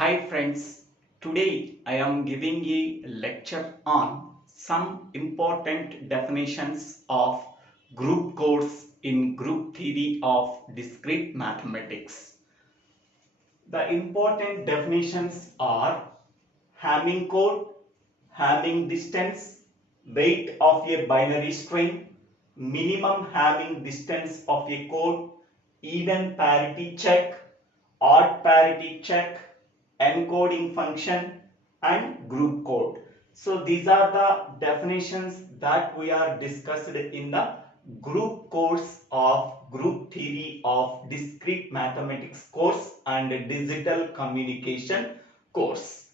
Hi friends, today I am giving a lecture on some important definitions of group codes in group theory of discrete mathematics. The important definitions are Hamming code, Hamming distance, weight of a binary string, minimum Hamming distance of a code, even parity check, odd parity check, encoding function and group code. So these are the definitions that we are discussed in the group course of group theory of discrete mathematics course and digital communication course.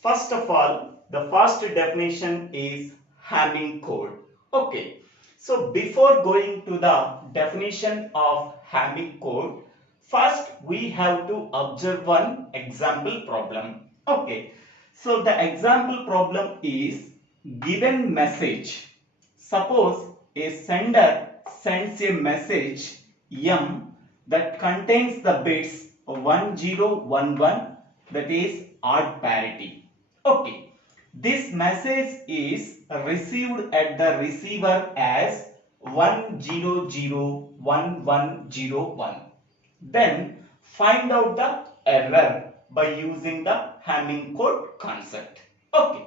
First of all, the first definition is Hamming code. Okay. So before going to the definition of Hamming code, first we have to observe one example problem. Okay. So the example problem is given message. Suppose a sender sends a message M that contains the bits 1011, that is odd parity. Okay, this message is received at the receiver as 1001101. Then find out the error by using the Hamming code concept. Okay,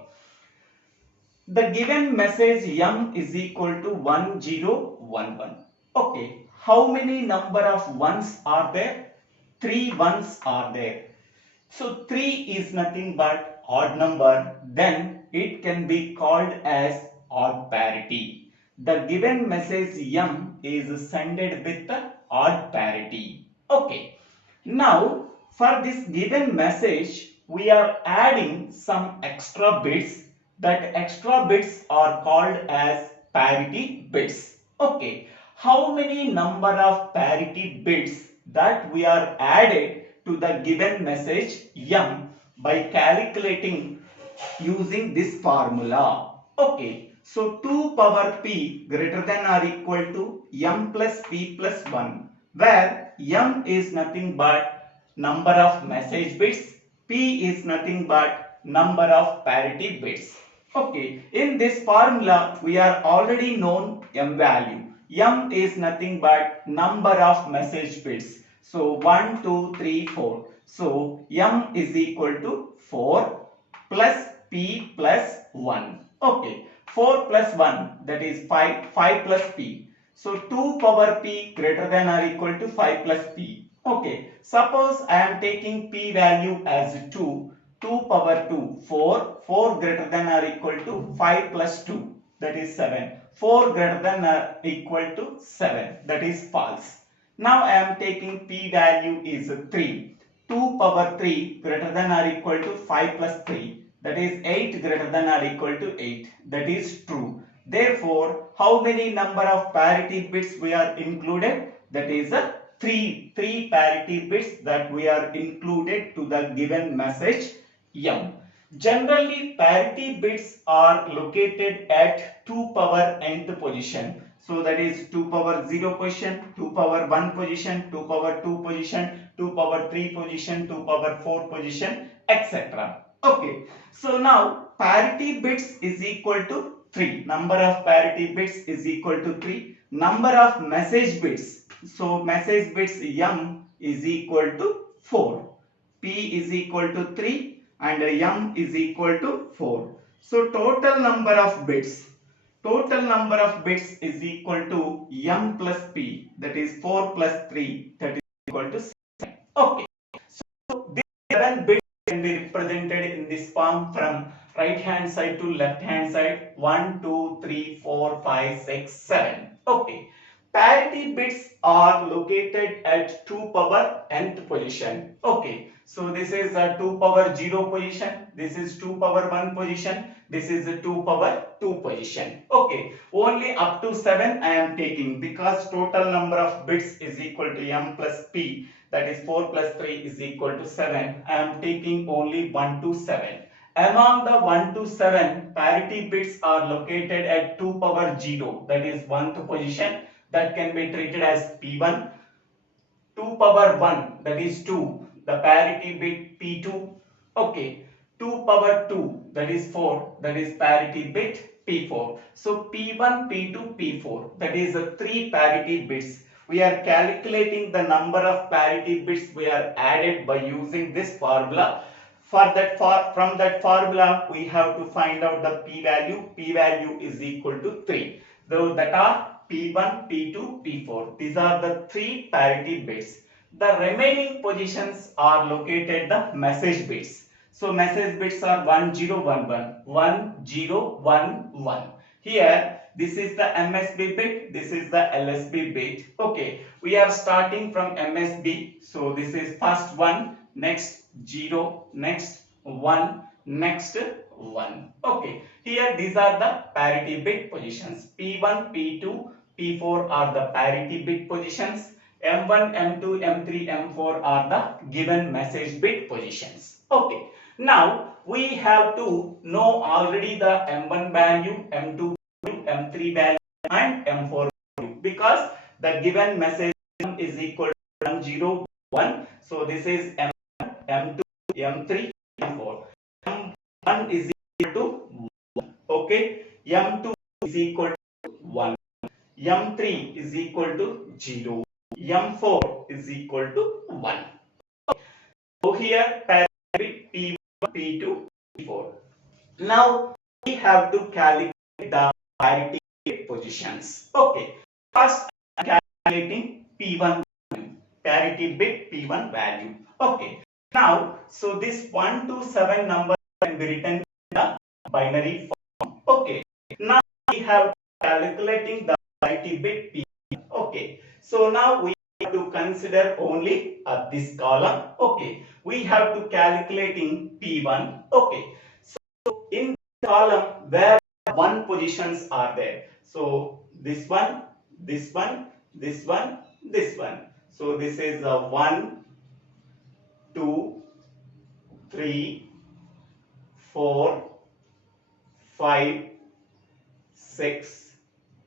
the given message M is equal to 1011. Okay, how many number of ones are there? 3 ones are there. So 3 is nothing but odd number, then it can be called as odd parity. The given message M is sent with the odd parity. Okay. Now for this given message we are adding some extra bits. That extra bits are called as parity bits. Okay. How many number of parity bits that we are added to the given message M by calculating using this formula? Okay. So 2 power p greater than or equal to M plus p plus 1, where M is nothing but number of message bits, p is nothing but number of parity bits. Okay, in this formula we are already known M value. M is nothing but number of message bits. So 1, 2, 3, 4. So M is equal to 4 plus p plus 1. Okay, 4 plus 1, that is 5, 5 plus p. So 2 power p greater than or equal to 5 plus p. Okay, suppose I am taking p value as 2. 2 power 2, 4, 4 greater than or equal to 5 plus 2, that is 7. 4 greater than or equal to 7, that is false. Now I am taking p value is 3. 2 power 3 greater than or equal to 5 plus 3, that is 8 greater than or equal to 8, that is true. Therefore, how many number of parity bits we are included? That is a 3 parity bits that we are included to the given message M. Generally, parity bits are located at 2 power nth position. So that is 2 power 0 position, 2 power 1 position, 2 power 2 position, 2 power 3 position, 2 power 4 position, etc. Okay. So now parity bits is equal to 3. Number of parity bits is equal to 3. Number of message bits. So message bits M is equal to 4. P is equal to 3 and M is equal to 4. So total number of bits is equal to M plus P, that is 4 plus 3, that is equal to 7. Okay. So these 7 bits can be represented in this form from right hand side to left hand side. 1, 2, 3, 4, 5, 6, 7. Okay. Parity bits are located at 2 power nth position. Okay. So this is a 2 power 0 position. This is 2 power 1 position. This is a 2 power 2 position. Okay. Only up to 7 I am taking because total number of bits is equal to M plus P. That is 4 plus 3 is equal to 7. I am taking only 1 to 7. Among the 1 to 7, parity bits are located at 2 power 0. That is 1th position. That can be treated as P1. 2 power 1, that is 2, the parity bit P2. Okay, 2 power 2, that is 4, that is parity bit P4. So P1, P2, P4, that is 3 parity bits. We are calculating the number of parity bits we are added by using this formula. From that formula, we have to find out the p value. P value is equal to 3. So that are P1, P2, P4. These are the 3 parity bits. The remaining positions are located the message bits. So message bits are 1011, 1011. Here this is the MSB bit, this is the LSB bit. Okay, we are starting from MSB. So this is first one, next 0, next 1, next 1. Okay, here these are the parity bit positions. P1, P2, P4 are the parity bit positions. M1, M2, M3, M4 are the given message bit positions. Okay, now we have to know already the M1 value, M2 value, M3 value and M4 value, because the given message is equal to 101. So this is M1, M2, M3, M4. M1 is equal to 1. Okay, M2 is equal to 1. M3 is equal to 0. M4 is equal to 1. So here parity P1, P2, P4. Now we have to calculate the parity positions. Okay. First I am calculating P1 value, parity bit P1 value. Okay. Now so this 1 to 7 number can be written in the binary form. Okay. Now we have calculating the parity bit P1. Okay. So now we have to consider only this column. Okay. We have to calculating P1. Okay. So in the column where one positions are there. So this one, this one, this one, this one. So this is 1, 2, 3, 4, 5, 6,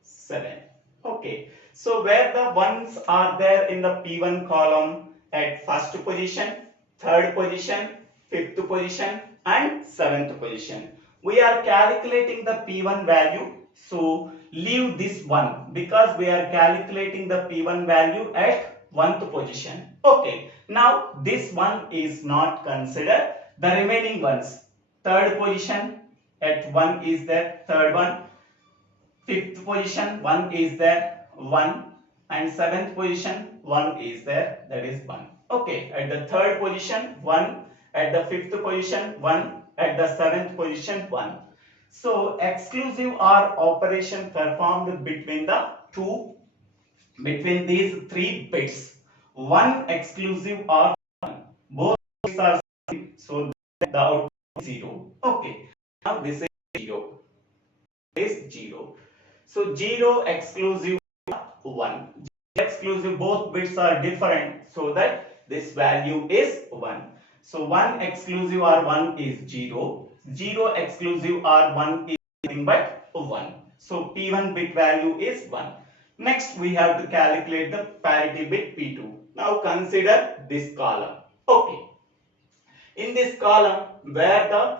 7. Okay. So where the ones are there in the P1 column at first position, third position, fifth position and seventh position. We are calculating the P1 value. So leave this one because we are calculating the P1 value at 1th position. Okay. Now this one is not considered. The remaining ones, third position at 1 is there, third one, fifth position 1 is there, 1, and seventh position 1 is there, that is 1. Okay, at the third position 1, at the fifth position 1, at the seventh position 1. So exclusive OR operation performed between these 3 bits. One exclusive OR, both bits are same, so the output is 0. Okay, now this is 0. Is 0. So 0 exclusive 1. Exclusive, both bits are different, so that this value is 1. So 1 exclusive or 1 is 0. 0 exclusive or 1 is nothing but 1. So P1 bit value is 1. Next we have to calculate the parity bit P2. Now consider this column. Okay. In this column where the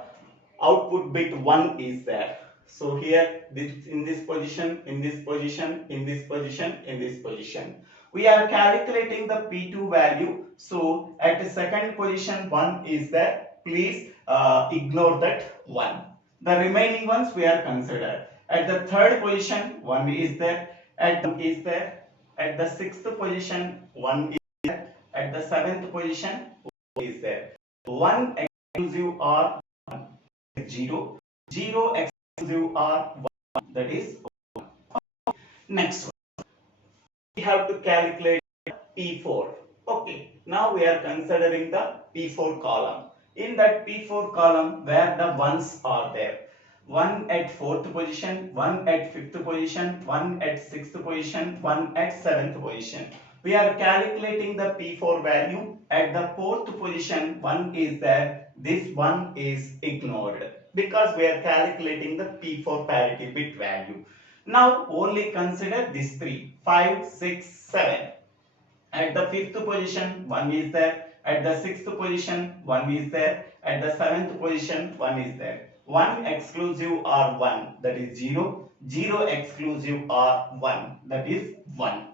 output bit 1 is there. So here in this position, in this position, in this position, in this position. We are calculating the P2 value. So at the second position 1 is there. Please ignore that 1. The remaining ones we are considered. At the third position 1 is there. At the sixth position 1 is there. At the seventh position 1 is there. 1 exclusive or 1 is 0. 0 exclusive or 1, that is 1. Next one, we have to calculate P4. Okay, now we are considering the P4 column. In that P4 column where the ones are there, 1 at 4th position, 1 at 5th position, 1 at 6th position, 1 at 7th position. We are calculating the P4 value. At the 4th position 1 is there, this one is ignored because we are calculating the P4 parity bit value. Now only consider these 3, 5, 6, 7. At the 5th position 1 is there, At the 6th position, 1 is there. At the 7th position, 1 is there. 1 exclusive or 1, that is 0. 0 exclusive or 1, that is 1.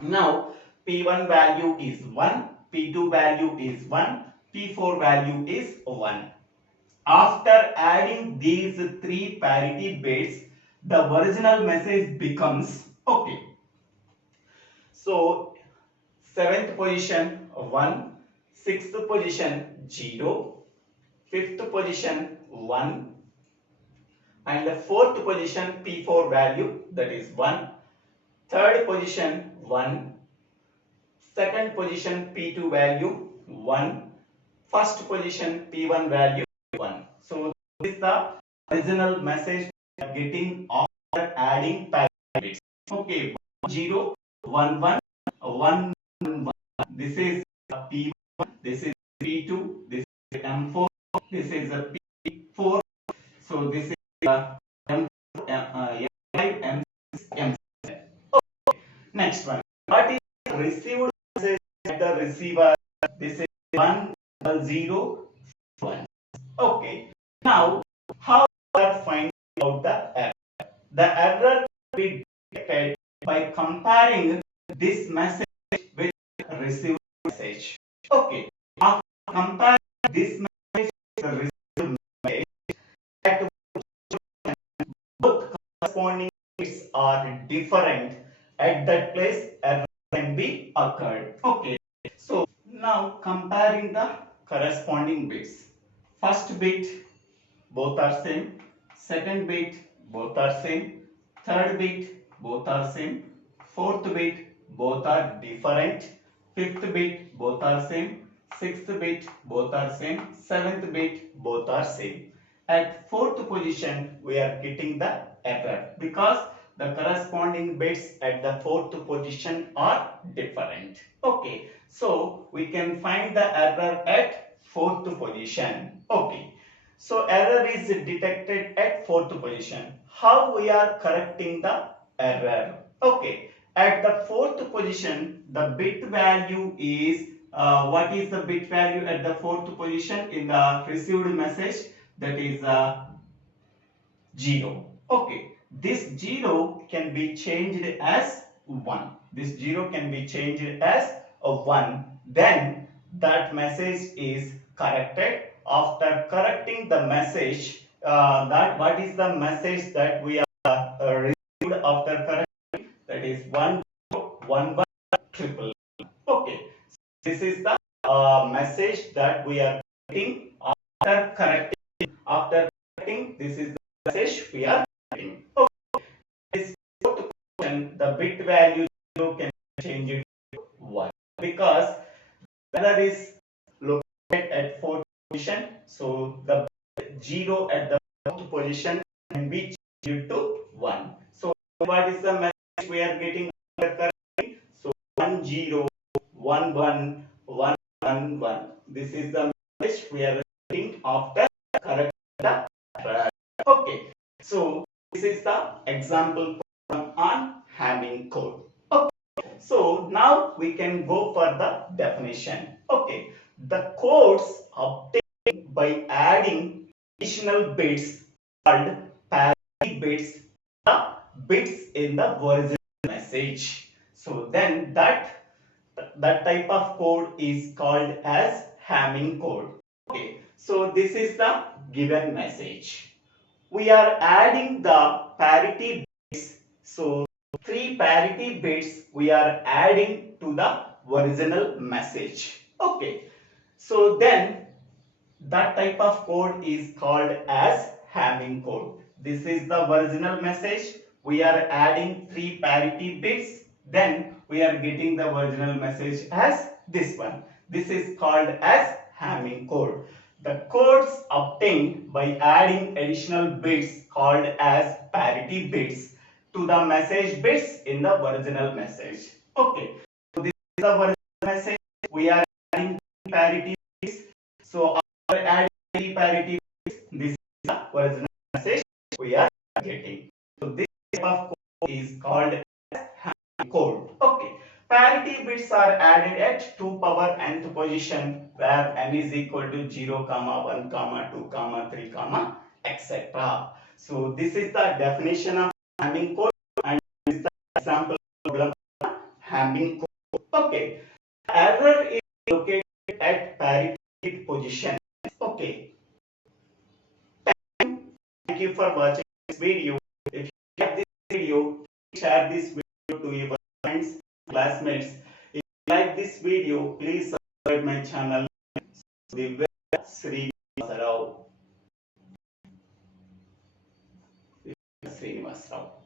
Now, P1 value is 1, P2 value is 1, P4 value is 1. After adding these three parity bits, the original message becomes okay. So, 7th position 1, 6th position 0, 5th position 1, and the 4th position P4 value, that is 1, 3rd position 1, 2nd position P2 value 1, 1st position P1 value 1. So this is the original message we are getting after adding parity bits. Okay, 0, 1, 1, 1, 1. This is P1, this is P2, this is M4, this is a P4. So this is M4, M5, M6, M7. Okay. Next one. What is received message at the receiver? This is 1, 0, 1. Okay. Now, how we are finding out the error? The error will be detected by comparing this message with received message. Okay. After comparing this message with the received message, at both corresponding bits are different, at that place error can be occurred. Okay. So now comparing the corresponding bits. First bit both are same, second bit both are same, third bit both are same, fourth bit both are different, fifth bit both are same, sixth bit both are same, seventh bit both are same. At fourth position we are getting the error because the corresponding bits at the fourth position are different. Okay, so we can find the error at fourth position. Okay. So error is detected at fourth position. How we are correcting the error? Okay, at the fourth position, the bit value is what is the bit value at the fourth position in the received message? That is 0. Okay, this 0 can be changed as 1. This 0 can be changed as a 1. Then that message is corrected. After correcting the message, that what is the message that we are received after correcting? That is 1, 1, 1, triple. Okay, this is the message that we are getting after correcting. After correcting, this is the message we are getting. Okay. This question, the bit value 0 can change it to 1 because error is located at fourth position. So the 0 at the fourth position can be changed to 1. So what is the message we are getting after correcting? So 1, 0, 1, 1, 1, 1, 1. This is the message we are getting after correcting the error. Okay, so this is the example problem on Hamming code. Okay, so now we can go for the definition. Okay, the codes obtained by adding additional bits called parity bits, the bits in the original message. So then that type of code is called as Hamming code. Okay, so this is the given message. We are adding the parity bits. So 3 parity bits we are adding to the original message. Okay, so then that type of code is called as Hamming code. This is the original message. We are adding 3 parity bits. Then we are getting the original message as this one. This is called as Hamming code. The codes obtained by adding additional bits called as parity bits to the message bits in the original message. Okay. So this is the original message. We are adding parity bits. So after adding parity bits, this is the original message we are getting. So this type of code is called as Hamming code. Okay. Parity bits bits are added at 2 power nth position where n is equal to 0, 1, 2, 3, etc. So this is the definition of Hamming code and this is the example problem of Hamming code. Okay. Error is located at parity position. Okay. Thank you for watching this video. If you like this video, share this video to your friends, classmates. If you like this video, please subscribe my channel. Srinivas Rao.